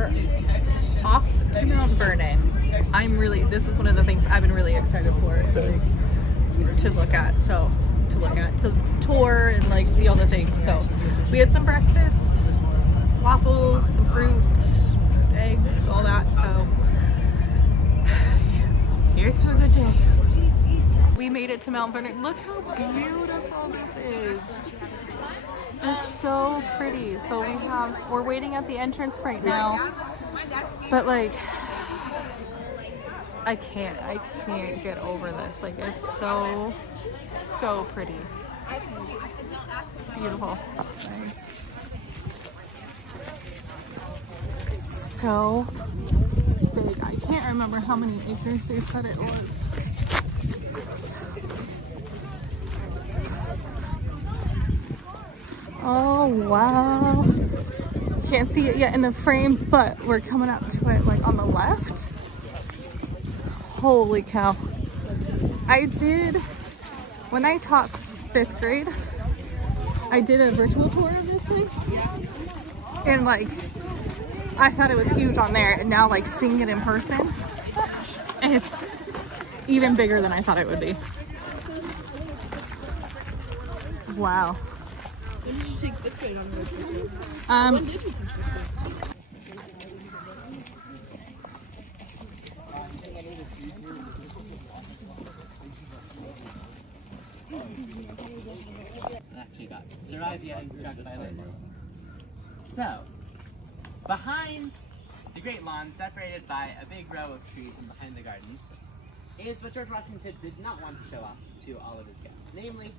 we're off to Mount Vernon. This is one of the things I've been really excited for, to look at, to tour and like see all the things. So we had some breakfast, waffles, some fruit, eggs, all that. So here's to a good day. We made it to Mount Vernon. Look how beautiful this is. It's so pretty. So we're waiting at the entrance right now, but like I can't get over this. Like, it's so pretty. Beautiful. That's nice. So big. I can't remember how many acres they said it was. Oh wow. Can't see it yet in the frame, but we're coming up to it like on the left. Holy cow. When I taught 5th grade, I did a virtual tour of this place. And like, I thought it was huge on there, and now like seeing it in person, it's even bigger than I thought it would be. Wow. When did you take 5th grade on the virtual tour? When did you teach 5th grade? Actually got survived getting struck by lightning. So, behind the Great Lawn, separated by a big row of trees and behind the gardens, is what George Washington did not want to show off to all of his guests. Namely,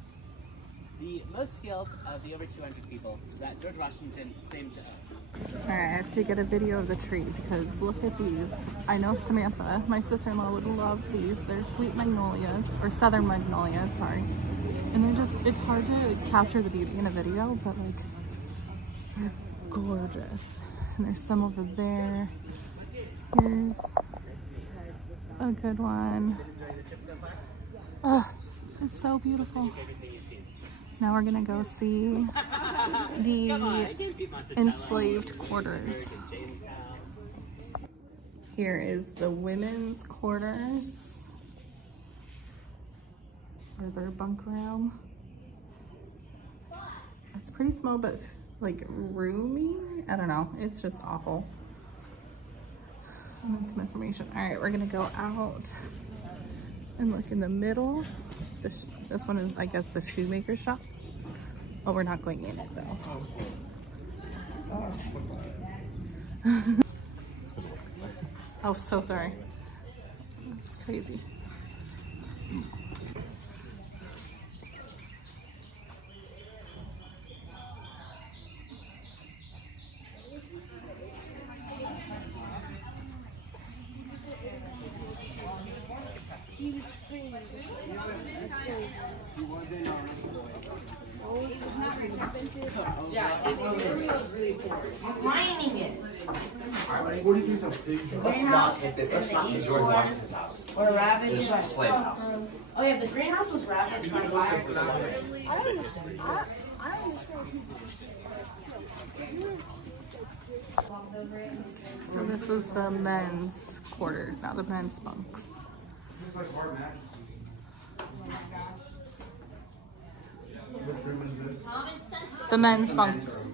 the most skilled of the over 200 people that George Washington claimed to own. Alright, I have to get a video of the tree because look at these. I know Samantha, my sister-in-law, would love these. They're sweet magnolias, or southern magnolias, sorry. And they're just, it's hard to capture the beauty in a video, but like, they're gorgeous. And there's some over there. Here's a good one. Oh, it's so beautiful. Now we're gonna go see the enslaved quarters. Here is the women's quarters, or their bunk room. It's pretty small, but like roomy. I don't know, it's just awful. And then some information. All right, we're gonna go out and look in the middle. This one is, I guess, the shoemaker shop. Oh, we're not going in it though. Oh, so sorry. This is crazy. Yeah, it was really poor. Mining it. Alright, what do you think is big? Let's not hit George Washington's house. Or ravaged It's by a slave's house. Oh yeah, the greenhouse was ravaged by fire. I don't understand. I don't understand. So this is the men's quarters, not the men's bunks. The men's bunks.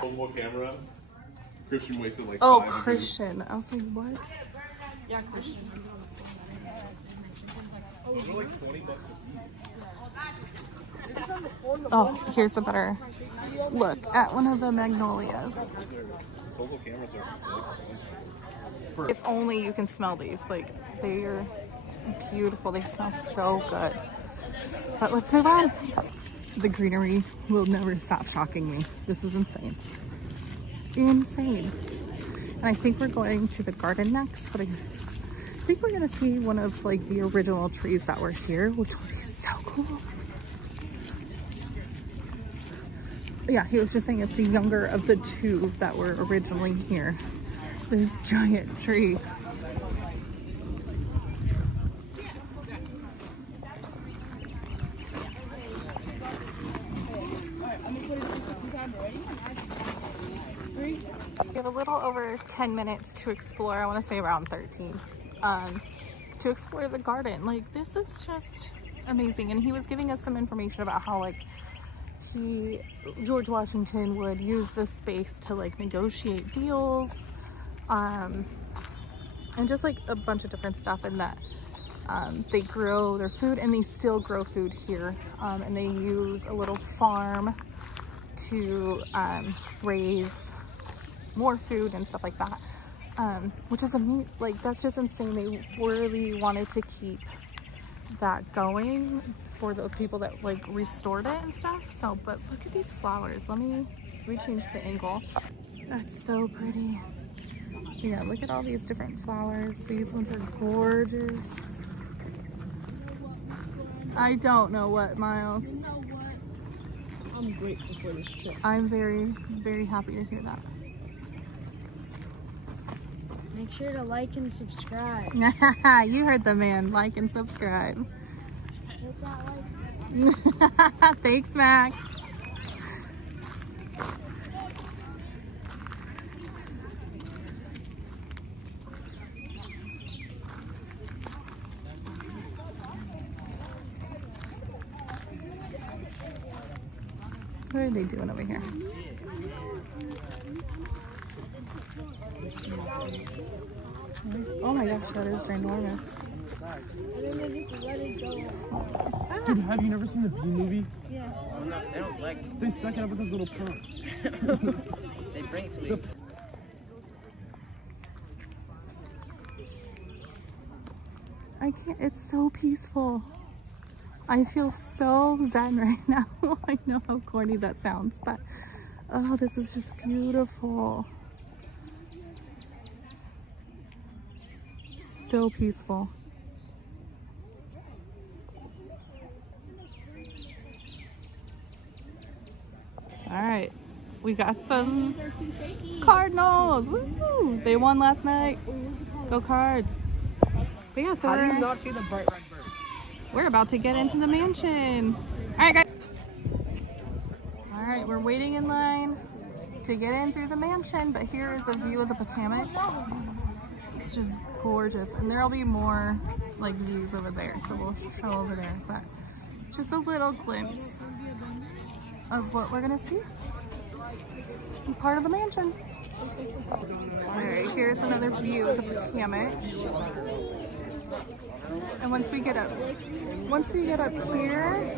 One more camera. Christian wasted like Oh, 5 of them. Christian. I was like, what? Yeah, Christian. Those are like $20 a piece. Oh, here's a better look at one of the magnolias. Total cameras are If only you can smell these. Like, they're beautiful. They smell so good. But let's move on. The greenery will never stop shocking me. This is insane. Insane. And I think we're going to the garden next, but I think we're gonna see one of like the original trees that were here, which would be so cool. Yeah, he was just saying it's the younger of the two that were originally here. This giant tree. We have a little over 10 minutes to explore. I want to say around 13. To explore the garden. Like, this is just amazing. And he was giving us some information about how, like, George Washington would use this space to, like, negotiate deals, and just like a bunch of different stuff, and that they grow their food, and they still grow food here, and they use a little farm to raise more food and stuff like that, which is like, that's just insane. They really wanted to keep that going for the people that like restored it and stuff. So, but look at these flowers. Let me change the angle. That's so pretty. Yeah, look at all these different flowers. These ones are gorgeous. I don't know what, Miles. I'm grateful for this trip. I'm very, very happy to hear that. Make sure to like and subscribe. You heard the man. Like and subscribe. Hit that like. Thanks, Max. What are they doing over here? Oh my gosh, that is ginormous. And then they just let it go. Dude, have you never seen the View movie? Yeah. They don't like. They suck it up with those little pumps. They bring it to me. I can't, it's so peaceful. I feel so zen right now. I know how corny that sounds, but oh, this is just beautiful. So peaceful. All right, we got some Cardinals. Woo! They won last night. Go Cards. But yeah, so How do you not see the bright red bird? we're about to get into the mansion. All right, guys. All right, we're waiting in line to get in through the mansion, but here is a view of the Potomac. It's just gorgeous, and there'll be more like views over there, so we'll show over there, but just a little glimpse of what we're gonna see. Part of the mansion. All right, here's another view of the Potomac. And once we get up here,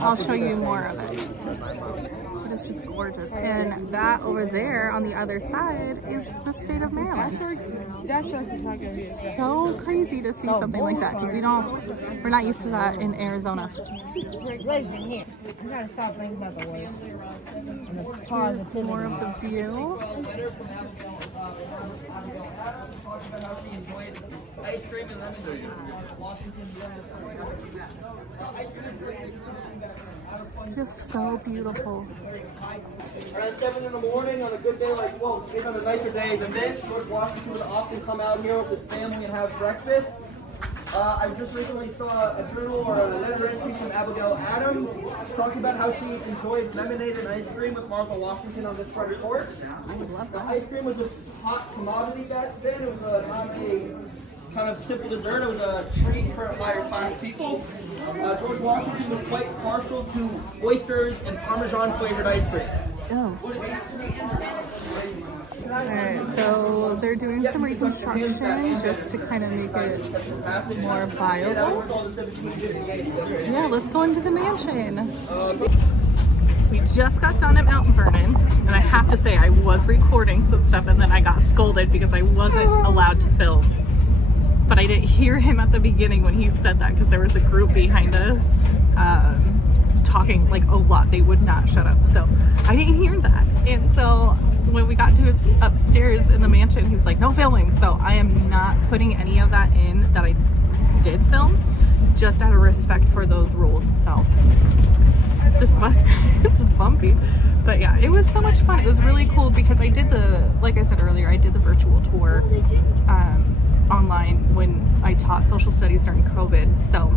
I'll show you more of it. But it's just gorgeous. And that over there on the other side is the state of Maryland. That shark is not gonna be it. So crazy to see something like that, because we're not used to that in Arizona. Listen here. You gotta stop thinking about the words. Here's more of the view. Ice cream and lemon. It's just so beautiful. Around 7 in the morning on a good day like, well, even on a nicer day than this, George Washington would often come out here with his family and have breakfast. I just recently saw a journal or a letter entry from Abigail Adams talking about how she enjoyed lemonade and ice cream with Martha Washington on this front porch. The ice cream was a hot commodity back then. It was not a kind of simple dessert. It was a treat for higher class people. George Washington was quite partial to oysters and Parmesan flavored ice cream. Oh. Alright, so they're doing some reconstruction just to kind of make it more viable. Yeah, let's go into the mansion. We just got done at Mt.Vernon, and I have to say I was recording some stuff and then I got scolded because I wasn't allowed to film. But I didn't hear him at the beginning when he said that, because there was a group behind us talking like a lot. They would not shut up, so I didn't hear that. And so when we got to his upstairs in the mansion, he was like, no filming. So I am not putting any of that in that I did film, just out of respect for those rules. So this bus, it's bumpy, but yeah, it was so much fun. It was really cool because I did like I said earlier, I did the virtual tour online when I taught social studies during COVID. So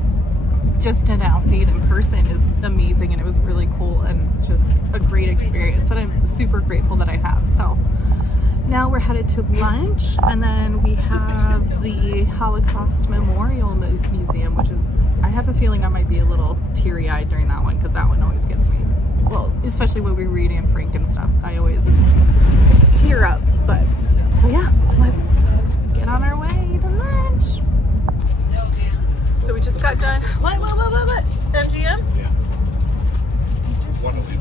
just to now see it in person is amazing, and it was really cool and just a great experience that I'm super grateful that I have. So now we're headed to lunch, and then we have the Holocaust Memorial Museum, which is, I have a feeling I might be a little teary-eyed during that one, because that one always gets me. Well, especially when we read Anne Frank and stuff, I always tear up. But so yeah, let's get on our way to lunch. So we just got done. What? MGM? Yeah.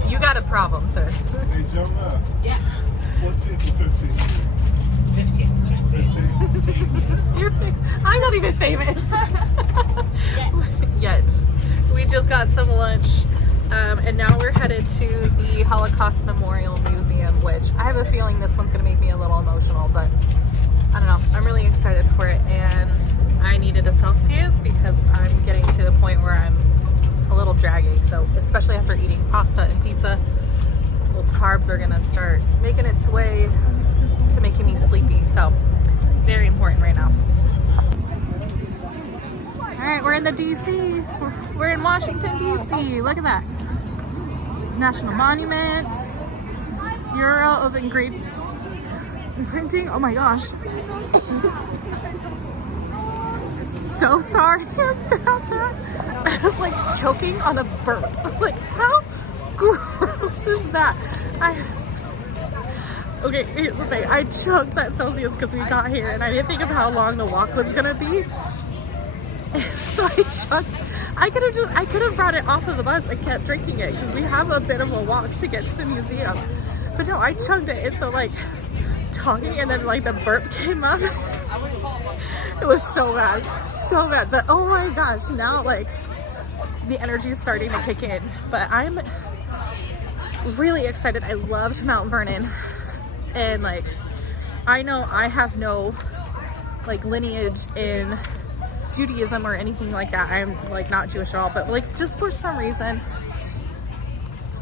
You got a problem, sir. Hey, Jonah. Yeah. 14 to 15. 15. I'm not even famous. Yet. We just got some lunch. And now we're headed to the Holocaust Memorial Museum, which I have a feeling this one's going to make me a little emotional, but I don't know. I'm really excited for it, and I needed a Celsius because I'm getting to the point where I'm a little draggy. So especially after eating pasta and pizza, those carbs are going to start making its way to making me sleepy. So very important right now. All right, we're in the DC. We're in Washington, DC. Look at that. National Monument, Bureau of Imprinting. Oh my gosh. So sorry about that. I was like choking on a burp. Like, how gross is that? Okay, here's the thing. I chugged that Celsius because we got here and I didn't think of how long the walk was gonna be. So I could have brought it off of the bus and kept drinking it because we have a bit of a walk to get to the museum. But no, I chugged it. And so like talking and then like the burp came up. It was so bad. So bad. But oh my gosh, now like the energy is starting to kick in. But I'm really excited. I loved Mt.Vernon. And like I know I have no like lineage in Judaism or anything like that. I'm like not Jewish at all, but like just for some reason,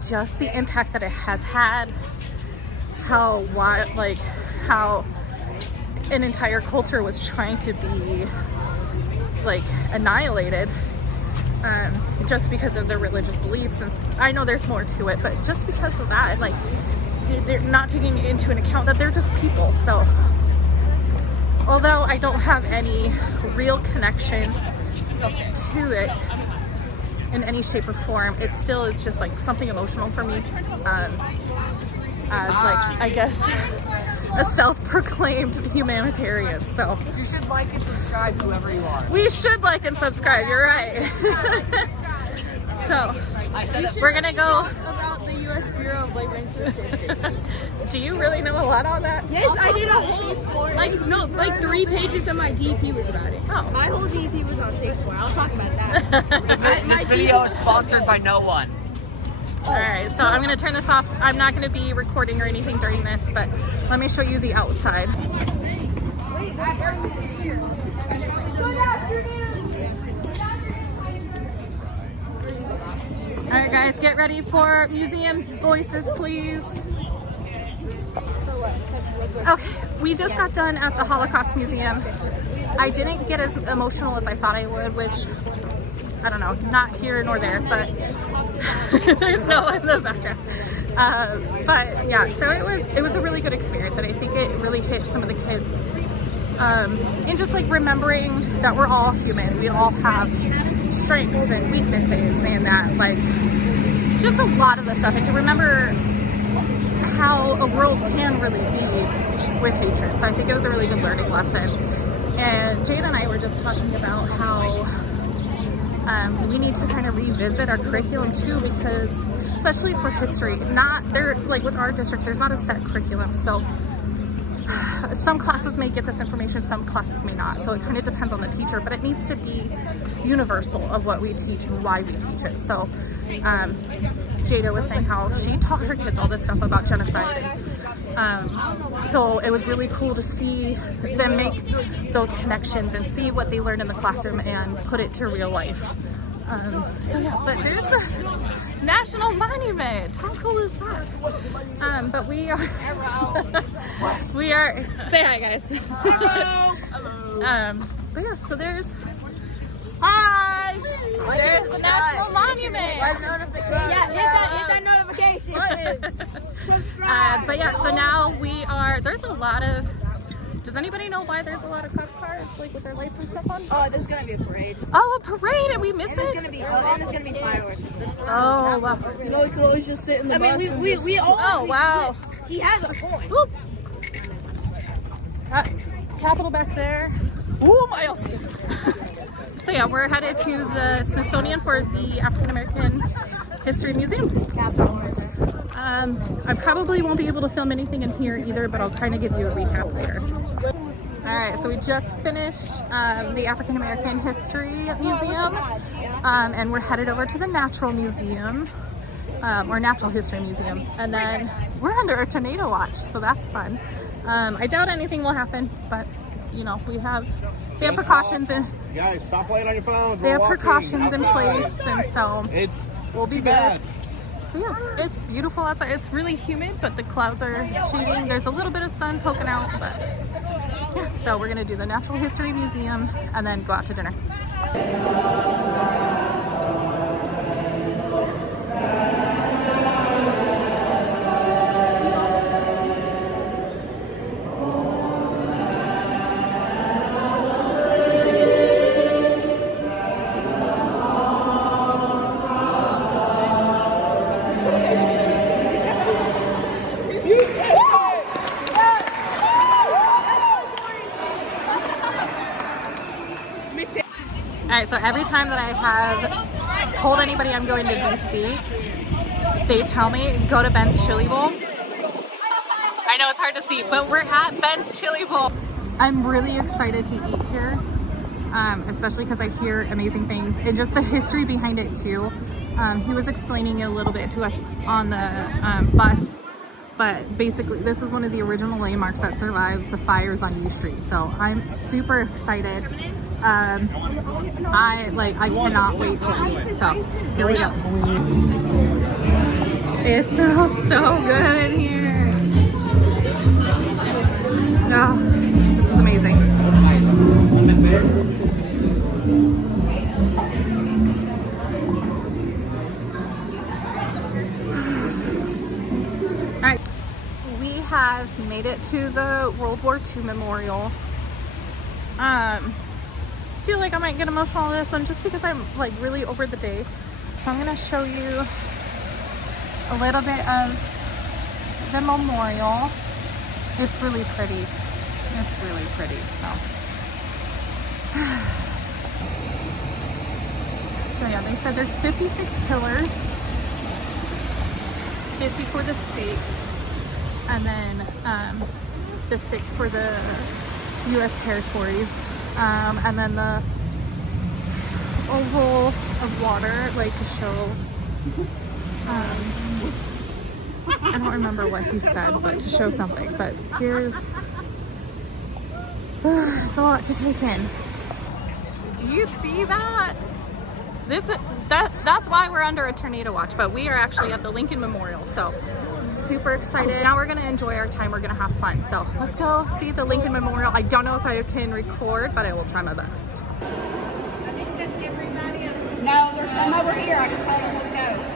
just the impact that it has had, how an entire culture was trying to be like annihilated, just because of their religious beliefs. And I know there's more to it, but just because of that, and like they're not taking into an account that they're just people. So although I don't have any real connection to it in any shape or form, it still is just like something emotional for me, as like I guess a self-proclaimed humanitarian. So You should like and subscribe, whoever you are. we should like and subscribe. You're right. So we're gonna go. About the U.S. Bureau of Labor and Statistics. Do you really know a lot on that? Yes, I did a whole, like 3 pages of my DP was about it. Oh. My whole DP was on stage 4. I'll talk about that. This video is sponsored by no one. All right, so I'm gonna turn this off. I'm not gonna be recording or anything during this, but let me show you the outside. All right, guys, get ready for museum voices, please. Okay, we just got done at the Holocaust Museum. I didn't get as emotional as I thought I would, which, I don't know, not here nor there, but there's no one in the background. But yeah, so it was a really good experience, and I think it really hit some of the kids. And just like remembering that we're all human, we all have strengths and weaknesses, and that like just a lot of the stuff, and to remember how a world can really be with hatred. So I think it was a really good learning lesson. And Jade and I were just talking about how we need to kind of revisit our curriculum too, because especially for history, like with our district, there's not a set curriculum. So some classes may get this information, some classes may not. So it kind of depends on the teacher, but it needs to be universal of what we teach and why we teach it. So Jada was saying how she taught her kids all this stuff about genocide. So it was really cool to see them make those connections and see what they learned in the classroom and put it to real life. So yeah, but there's the National Monument. How cool is that? But we are, say hi, guys. Hello. But yeah, so there's Hi! There's the National Monument. Yeah, hit that notification. Subscribe. But yeah, so now there's a lot of, does anybody know why there's a lot of cop cars, like with their lights and stuff on? Oh, there's gonna be a parade. Oh, a parade, and we miss There's it? gonna be fireworks. Oh, wow. You know, we could always just sit in the bus. We all. Oh, wow. He has a point. Whoop. Capitol back there. Ooh, Miles. So yeah, we're headed to the Smithsonian for the African American History Museum. I probably won't be able to film anything in here either, but I'll kind of give you a recap later. All right, so we just finished the African American History Museum, and we're headed over to the Natural Museum, or Natural History Museum, and then we're under a tornado watch, so that's fun. I doubt anything will happen, but you know, they have precautions in. Guys, stop playing on your phones. They have precautions in place, and so we'll be good. Bad. So yeah, it's beautiful outside. It's really humid, but the clouds are shading. There's a little bit of sun poking out, but yeah. So we're gonna do the Natural History Museum and then go out to dinner. Alright, so every time that I have told anybody I'm going to DC, they tell me, go to Ben's Chili Bowl. I know it's hard to see, but we're at Ben's Chili Bowl. I'm really excited to eat here, especially because I hear amazing things and just the history behind it too. He was explaining it a little bit to us on the bus, but basically this is one of the original landmarks that survived the fires on U Street. So I'm super excited. I cannot wait to eat. So here we go. It smells so good in here. Oh, this is amazing. All right, we have made it to the World War II Memorial. I feel like I might get emotional on this one just because I'm like really over the day. So I'm gonna show you a little bit of the memorial. It's really pretty. It's really pretty, so. So yeah, they said there's 56 pillars, 50 for the states, and then the 6 for the U.S. territories. And then the oval of water, like to show, I don't remember what he said, but to show something. But there's a lot to take in. Do you see that? That's why we're under a tornado watch, but we are actually at the Lincoln Memorial, so super excited. Now we're gonna enjoy our time, we're gonna have fun. So let's go see the Lincoln Memorial. I don't know if I can record, but I will try my best. No, there's some over here. I just told them let's go.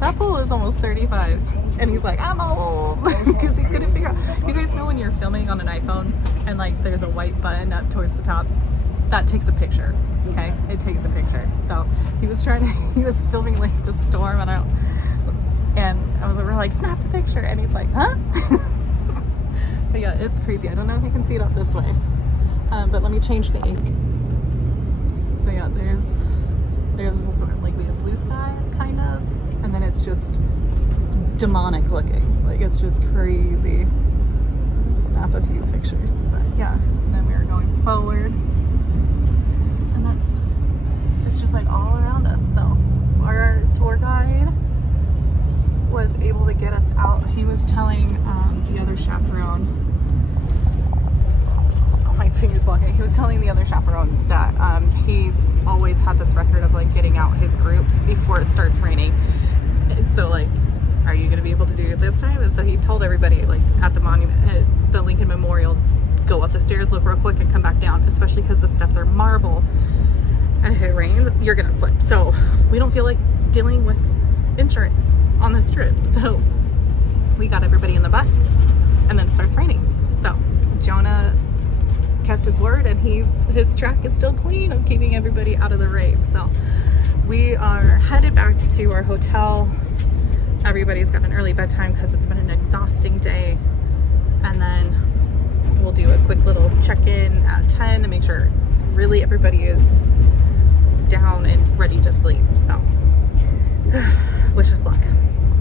That fool is almost 35, and he's like, I'm old, because he couldn't figure out. You guys know when you're filming on an iPhone and like there's a white button up towards the top, that takes a picture. Okay, it takes a picture. So he was filming like the storm, and we're like, snap the picture, and he's like, huh? But yeah, it's crazy. I don't know if you can see it up this way, but let me change the angle. So yeah, there's this sort of like, we have blue skies kind of, and then it's just demonic looking, like it's just crazy. Snap a few pictures, but yeah, and then we were going forward, and it's just like all around us. So our tour guide was able to get us out. He was telling the other chaperone, oh, my finger's blocking. He was telling the other chaperone that he's always had this record of like getting out his groups before it starts raining. And so like are you going to be able to do it this time? And so he told everybody, like, at the monument, at the Lincoln Memorial, go up the stairs, look real quick, and come back down, especially because the steps are marble. And if it rains, you're going to slip. So we don't feel like dealing with insurance on this trip. So we got everybody in the bus, and then it starts raining. So Jonah kept his word, and his track is still clean of keeping everybody out of the rain. So we are headed back to our hotel. Everybody's got an early bedtime because it's been an exhausting day, and then we'll do a quick little check-in at 10 to make sure really everybody is down and ready to sleep. So wish us luck.